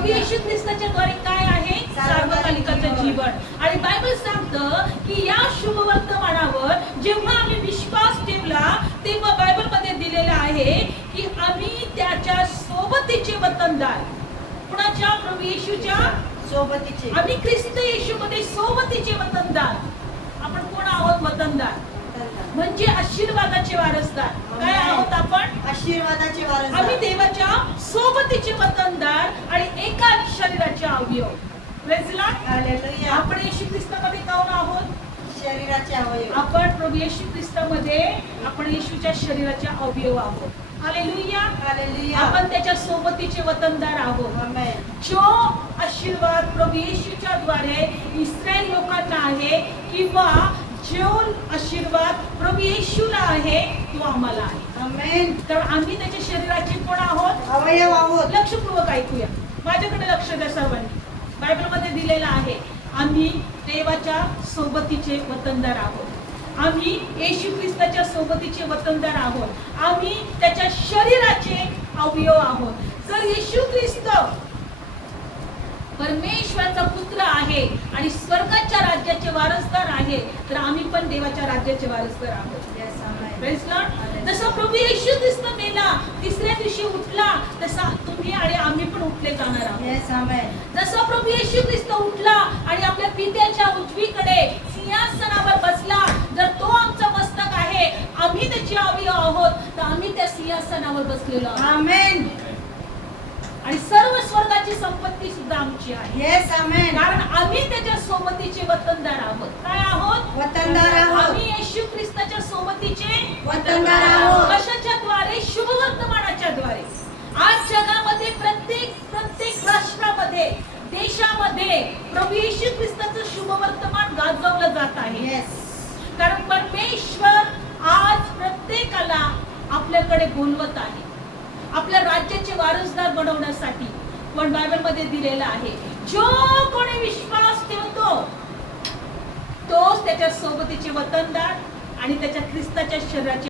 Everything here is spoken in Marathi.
प्रभू येशू ख्रिस्ताच्या द्वारे काय आहे? सार्वकालिकाचं जीवन. आणि बायबल सांगतं की या शुभ वर्तमानावर जेव्हा आम्ही विश्वास ठेवला तेव्हा बायबल मध्ये दिलेलं आहे की आम्ही त्याच्या सोबतीचे वतनदार. कुणाच्या? प्रभू येशूच्या सोबतीचे. आम्ही ख्रिस्त येशू मध्ये सोबतीचे वतनदार. आपण कोण आहोत? वतनदार म्हणजे आशीर्वादाचे वारसदार. काय आहोत आपण? आशीर्वादाचे वारसदार. आम्ही देवाच्या सोबतीचे वतनदार आणि एका शरीराचे अवयव. Praise Lord. हालेलुया. आपण येशू ख्रिस्तामध्ये कोण आहोत? शरीराचे अवयव. आपण प्रभू येशू ख्रिस्तामध्ये आपण येशूच्या शरीराचे अवयव आहोत. हालेलुया. हालेलुया. आपण त्याच्या सोबतीचे वतनदार आहोत. आमेन. जो आशीर्वाद प्रभू येशूच्या द्वारे इस्रायल लोकांना आहे किंवा जो आशीर्वाद प्रभू येशूला आहे तो आम्हाला आहे. आमेन. तर आम्ही त्याच्या शरीराचे कोण आहोत? अवयव आहोत. लक्षपूर्वक ऐकूया. माझ्याकडे लक्ष द्या सर्वांनी. बायबल मध्ये दिलेलं आहे आम्ही देवाच्या सोबतीचे वतनदार आहोत. आम्ही येशू ख्रिस्ताच्या सोबतीचे वतनदार आहोत. आम्ही त्याच्या शरीराचे अवयव आहोत. जर येशू ख्रिस्त परमेश्वराचा पुत्र आहे आणि स्वर्गाच्या राज्याचे वारसदार आहे तर आम्ही पण देवाच्या राज्याचे वारसदार आहोत. Yes, amen. Praise Lord. जसा प्रभू येशू ख्रिस्त मेला तिसऱ्या दिवशी उठला तसा तुम्ही आणि आम्ही पण उठले जाणार आहोत. Yes, amen. जसा प्रभू येशू ख्रिस्त उठला आणि आपल्या पित्याच्या उजवीकडे सिंहासनावर बसला, जर तो आमचा मस्तक आहे, आम्ही त्याचे अवयव आहोत, तर आम्ही त्या सिंहासनावर बसलेलो आहोत. आमेन. आणि सर्व स्वर्गाची संपत्ती सुद्धा आमची आहे. Yes, amen. कारण आम्ही त्याच्या सोबतीचे वतनदार आहोत. काय आहोत? वतनदार आहोत. आम्ही येशू ख्रिस्ताच्या सोबतीचे वतनदार आहोत. कशाच्या द्वारे? शुभ वर्तमानाच्या द्वारे. आज जगामध्ये प्रत्येक राष्ट्रामध्ये देशामध्ये प्रभू येशू ख्रिस्ताचं शुभ वर्तमान गाजवलं जात आहे. Yes. कारण परमेश्वर आज प्रत्येकाला आपल्याकडे बोलवत आहे आपल्या राज्याचे वारसदार बनवण्यासाठी. पण बायबल मध्ये दिलेलं आहे जो कोणी विश्वास ठेवतो तोच त्याच्या सोबतीचे वतनदार आणि त्याच्या ख्रिस्ताच्या शरीराचे